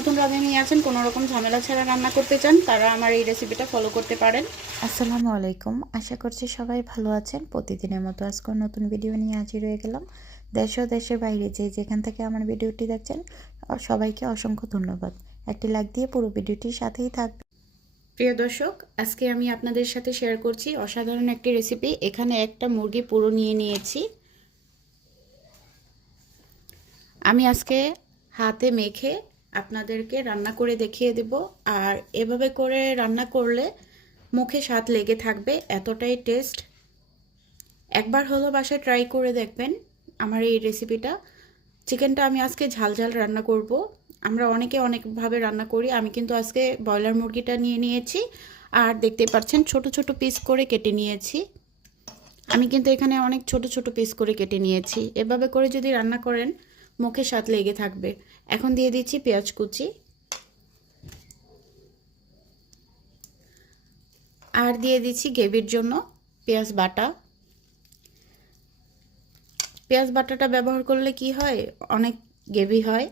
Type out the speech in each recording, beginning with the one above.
নতুন রাঁধুনি আছেন, কোনো রকম ঝামেলা ছাড়া রান্না করতে চান, তারা আমার এই রেসিপিটা ফলো করতে পারেন। আসসালামু আলাইকুম। আশা করছি সবাই ভালো আছেন। প্রতিদিনের মতো আজকেও নতুন ভিডিও নিয়ে হাজির হয়ে গেলাম। দেশ ও দেশের বাইরে যেখান থেকে আমার ভিডিওটি দেখছেন সবাইকে অসংখ্য ধন্যবাদ। একটি লাইক দিয়ে পুরো ভিডিওটির সাথেই থাকবে। প্রিয় দর্শক, আজকে আমি আপনাদের সাথে শেয়ার করছি অসাধারণ একটি রেসিপি। এখানে একটা মুরগি পুরো নিয়ে নিয়েছি। আমি আজকে হাতে মেখে আপনাদেরকে রান্না করে দেখিয়ে দেব। আর এভাবে করে রান্না করলে মুখে স্বাদ লেগে থাকবে, এতটাই টেস্ট। একবার হলো বাসায় ট্রাই করে দেখবেন আমার এই রেসিপিটা। চিকেনটা আমি আজকে ঝাল ঝাল রান্না করব। আমরা অনেকে অনেকভাবে রান্না করি, আমি কিন্তু আজকে ব্রয়লার মুরগিটা নিয়ে নিয়েছি। আর দেখতে পাচ্ছেন ছোট ছোট পিস করে কেটে নিয়েছি। আমি কিন্তু এখানে অনেক ছোট ছোট পিস করে কেটে নিয়েছি। এভাবে করে যদি রান্না করেন মুখে স্বাদ লেগে থাকবে। এখন দিয়ে দিচ্ছি পেঁয়াজ কুচি, আর দিয়ে দিচ্ছি গ্রেভির জন্য পেঁয়াজ বাটা। পেঁয়াজ বাটাটা ব্যবহার করলে কি হয়, অনেক গ্রেভি হয়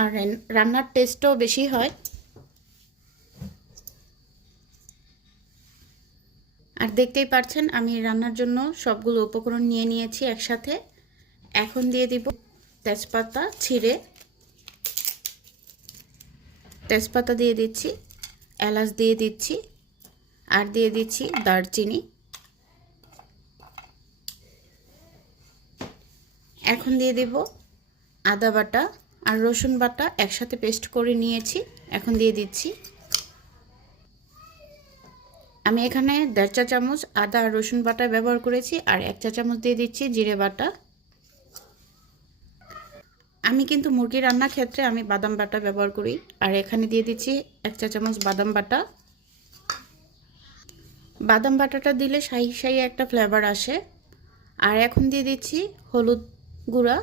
আর রান্নার টেস্টও বেশি হয়। আর দেখতেই পাচ্ছেন আমি রান্নার জন্য সবগুলো উপকরণ নিয়ে নিয়েছি একসাথে। এখন দিয়ে দিব তেজপাতা ছিঁড়ে, তেজপাতা দিয়ে দিচ্ছি, এলাচ দিয়ে দিচ্ছি, আর দিয়ে দিচ্ছি দারচিনি। এখন দিয়ে দেব আদা বাটা আর রসুন বাটা একসাথে পেস্ট করে নিয়েছি, এখন দিয়ে দিচ্ছি। আমি এখানে 1.5 চা চামচ আদা আর রসুন বাটা ব্যবহার করেছি, আর 1 চা চামচ দিয়ে দিচ্ছি জিরে বাটা। আমি কিন্তু মুরগি রান্নার ক্ষেত্রে আমি বাদাম বাটা ব্যবহার করি, আর এখানে দিয়ে দিচ্ছি 1 চা চামচ বাদাম বাটা। বাদাম বাটাটা দিলে শাহি শাহি একটা ফ্লেভার আসে। আর এখন দিয়ে দিচ্ছি হলুদ গুঁড়া,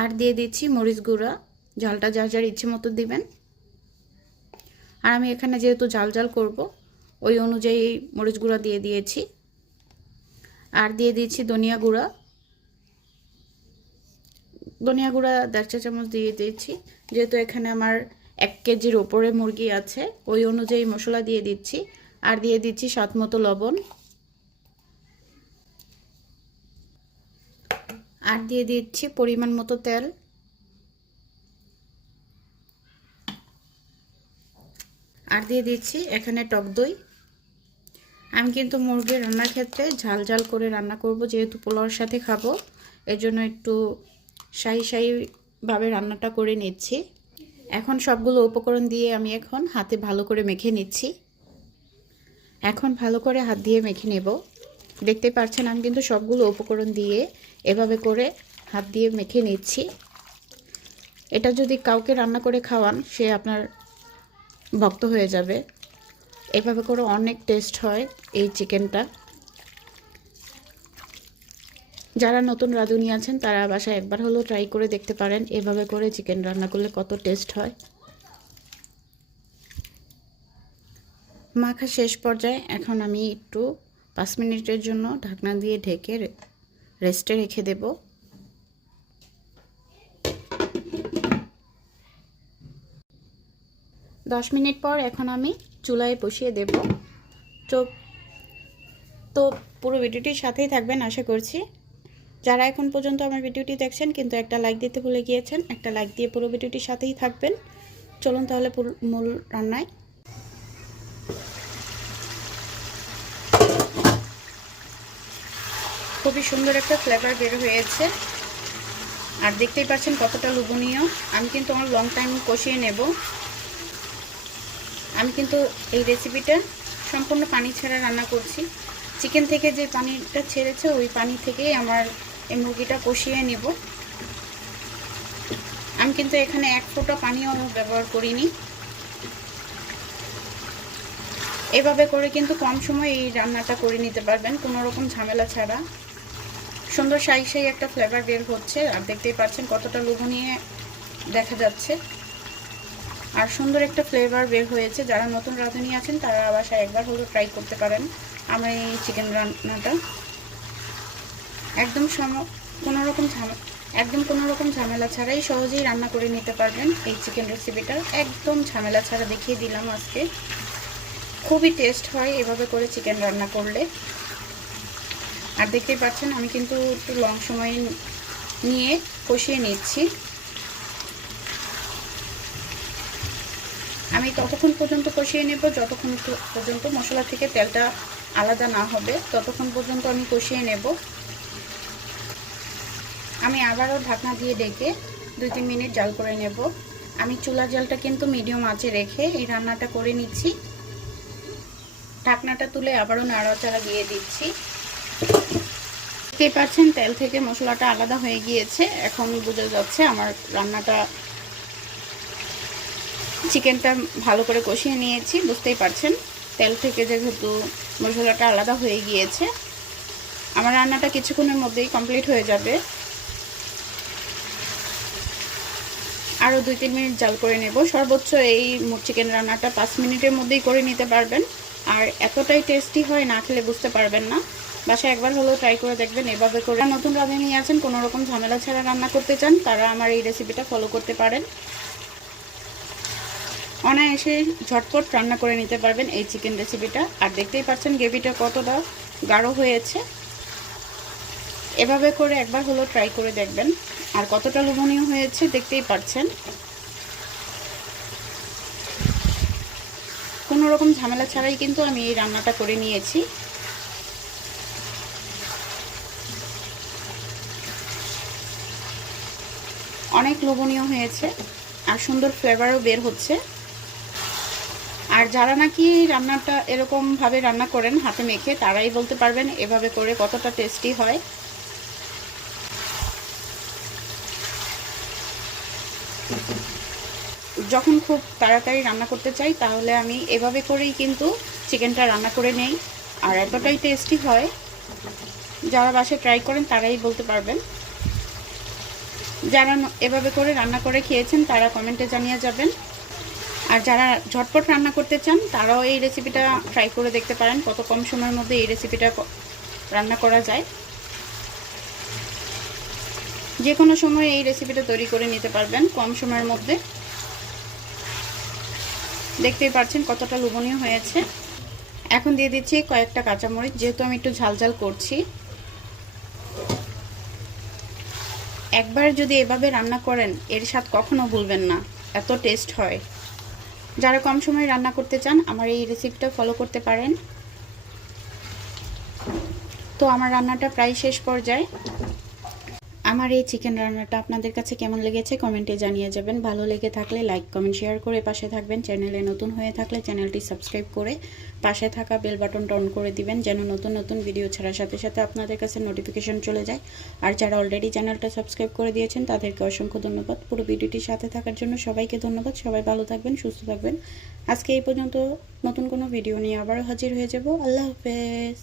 আর দিয়ে দিচ্ছি মরিচ গুঁড়া। ঝালটা যার যার ইচ্ছে মতো দিবেন। আর আমি এখানে যেহেতু ঝাল ঝাল করব ওই অনুযায়ী মরিচ গুঁড়া দিয়ে দিয়েছি। আর দিয়ে দিচ্ছি ধনিয়া গুঁড়া, ধনিয়া গুঁড়া 1.5 চা চামচ দিয়ে দিয়েছি। যেহেতু এখানে আমার 1 কেজির ওপরে মুরগি আছে ওই অনুযায়ী মশলা দিয়ে দিচ্ছি। আর দিয়ে দিচ্ছি স্বাদ মতো লবণ, আর দিয়ে দিচ্ছি পরিমাণ মতো তেল। আর দিয়ে দিচ্ছি এখানে টক দই। আমি কিন্তু মুরগির রান্নার ক্ষেত্রে ঝাল ঝাল করে রান্না করব, যেহেতু পোলাওর সাথে খাবো, এর জন্য একটু শাহি শাহিভাবে রান্নাটা করে নিচ্ছি। এখন সবগুলো উপকরণ দিয়ে আমি এখন হাতে ভালো করে মেখে নিচ্ছি। এখন ভালো করে হাত দিয়ে মেখে নেব। দেখতে পাচ্ছেন আমি কিন্তু সবগুলো উপকরণ দিয়ে এভাবে করে হাত দিয়ে মেখে নিচ্ছি। এটা যদি কাউকে রান্না করে খাওয়ান সে আপনার ভক্ত হয়ে যাবে। এভাবে করে অনেক টেস্ট হয় এই চিকেনটা। যারা নতুন রাঁধুনি আছেন তারা বাসায় একবার হলেও ট্রাই করে দেখতে পারেন এভাবে করে চিকেন রান্না করলে কত টেস্ট হয়। মাখা শেষ পর্যায়ে এখন আমি একটু 5 মিনিটের জন্য ঢাকনা দিয়ে ঢেকে রেস্টে রেখে দেব। 10 মিনিট পর এখন আমি চুলায় বসিয়ে দেব। তো পুরো ভিডিওটির সাথেই থাকবেন আশা করছি। যারা এখন পর্যন্ত আমার ভিডিওটি দেখছেন কিন্তু একটা লাইক দিতে ভুলে গিয়েছেন, একটা লাইক দিয়ে পুরো ভিডিওটির সাথেই থাকবেন। চলুন তাহলে মূল রান্নায়। খুবই সুন্দর একটা ফ্লেভার বের হয়েছে, আর দেখতেই পাচ্ছেন কতটা লোভনীয়। আমি কিন্তু আমার লং টাইম কষিয়ে নেব। আমি কিন্তু এই রেসিপিটা সম্পূর্ণ পানি ছাড়া রান্না করছি। চিকেন থেকে যে পানিটা ছেড়েছে ওই পানি থেকেই আমার এই মুরগিটা কষিয়ে নেব। আমি কিন্তু এখানে 1 ফোঁটা পানিও ব্যবহার করিনি। এভাবে করে কিন্তু কম সময়ে এই রান্নাটা করে নিতে পারবেন কোনো রকম ঝামেলা ছাড়া। সুন্দর শাহি শাহি একটা ফ্লেভার বের হচ্ছে, আর দেখতেই পাচ্ছেন কতটা লোভনীয় দেখা যাচ্ছে, আর সুন্দর একটা ফ্লেভার বের হয়েছে। যারা নতুন রাঁধুনি আছেন তারা বাসায় একবার হলেও ট্রাই করতে পারেন আমার এই চিকেন রান্নাটা। একদম কোনো রকম ঝামেলা ছাড়াই সহজেই রান্না করে নিতে পারবেন এই চিকেন রেসিপিটা। একদম ঝামেলা ছাড়া দেখিয়ে দিলাম আজকে। খুবই টেস্ট হয় এভাবে করে চিকেন রান্না করলে। আর দেখতেই পাচ্ছেন আমি কিন্তু একটু লং সময় নিয়ে কষিয়ে নিচ্ছি। আমি ততক্ষণ পর্যন্ত কষিয়ে নেব যতক্ষণ পর্যন্ত মশলা থেকে তেলটা আলাদা না হবে, ততক্ষণ পর্যন্ত আমি কষিয়ে নেব। আমি আবারও ঢাকনা দিয়ে ডেকে 2-3 মিনিট জাল করে নেব। আমি চুলার জালটা কিন্তু মিডিয়াম আঁচে রেখে এই রান্নাটা করে নিচ্ছি। ঢাকনাটা তুলে আবারও নাড়াচাড়া দিয়ে দিচ্ছি। দেখতেই পাচ্ছেন তেল থেকে মশলাটা আলাদা হয়ে গিয়েছে। এখন বোঝা যাচ্ছে আমার রান্নাটা, চিকেনটা ভালো করে কষিয়ে নিয়েছি। বুঝতেই পারছেন তেল থেকে যেহেতু মশলাটা আলাদা হয়ে গিয়েছে। আমার রান্নাটা কিছুক্ষণের মধ্যেই কমপ্লিট হয়ে যাবে। আরও 2-3 মিনিট জাল করে নেব। সর্বোচ্চ এই চিকেন রান্নাটা 5 মিনিটের মধ্যেই করে নিতে পারবেন। আর এতটাই টেস্টি হয়, না খেলে বুঝতে পারবেন না। বাসায় একবার হলেও ট্রাই করে দেখবেন এভাবে করে। নতুন রাঁধুনি আছেন, কোনো রকম ঝামেলা ছাড়া রান্না করতে চান, তারা আমার এই রেসিপিটা ফলো করতে পারেন। অনায়াসে ঝটপট রান্না করে নিতে পারবেন এই চিকেন রেসিপিটা। আর দেখতেই পাচ্ছেন গ্রেভিটা কতটা গাঢ় হয়েছে। এভাবে করে একবার হলো ট্রাই করে দেখবেন। আর কতটা লোভনীয় হয়েছে দেখতেই পাচ্ছেন। কোনো রকম ঝামেলা ছাড়াই কিন্তু আমি এই রান্নাটা করে নিয়েছি। অনেক লোভনীয় হয়েছে আর সুন্দর ফ্লেভারও বের হচ্ছে। আর যারা নাকি রান্নাটা এরকমভাবে রান্না করেন হাতে মেখে, তারাই বলতে পারবেন এভাবে করে কতটা টেস্টি হয়। যখন খুব তাড়াতাড়ি রান্না করতে চাই তাহলে আমি এভাবে করেই কিন্তু চিকেনটা রান্না করে নেই। আর এতটাই টেস্টি হয়, যারা বাসায় ট্রাই করেন তারাই বলতে পারবেন। যারা এভাবে করে রান্না করে খেয়েছেন তারা কমেন্টে জানিয়ে যাবেন। আর যারা ঝটপট রান্না করতে চান তারাও এই রেসিপিটা ট্রাই করে দেখতে পারেন। কত কম সময়ের মধ্যে এই রেসিপিটা রান্না করা যায়। যে কোনো সময় এই রেসিপিটা তৈরি করে নিতে পারবেন কম সময়ের মধ্যে। দেখতেই পাচ্ছেন কতটা লোভনীয় হয়েছে। এখন দিয়ে দিচ্ছি কয়েকটা কাঁচামরিচ, যেহেতু আমি একটু ঝালঝাল করছি। একবার যদি এভাবে রান্না করেন এর স্বাদ কখনো ভুলবেন না, এত টেস্ট হয়। যারা কম সময়ে রান্না করতে চান আমার এই রেসিপিটা ফলো করতে পারেন। তো আমার রান্নাটা প্রায় শেষ পর্যায়ে। আমার এই চিকেন রান্নাটা আপনাদের কাছে কেমন লেগেছে কমেন্টে জানিয়ে যাবেন। ভালো লেগে থাকলে লাইক কমেন্ট শেয়ার করে পাশে থাকবেন। চ্যানেলে নতুন হয়ে থাকলে চ্যানেলটি সাবস্ক্রাইব করে পাশে থাকা বেল বাটনটা অন করে দিবেন, যেন নতুন নতুন ভিডিও ছাড়ার সাথে সাথে আপনাদের কাছে নোটিফিকেশন চলে যায়। আর যারা অলরেডি চ্যানেলটা সাবস্ক্রাইব করে দিয়েছেন তাদেরকে অসংখ্য ধন্যবাদ। পুরো ভিডিওটির সাথে থাকার জন্য সবাইকে ধন্যবাদ। সবাই ভালো থাকবেন, সুস্থ থাকবেন। আজকে এই পর্যন্ত। নতুন কোনো ভিডিও নিয়ে আবারও হাজির হয়ে যাব। আল্লাহ হাফেজ।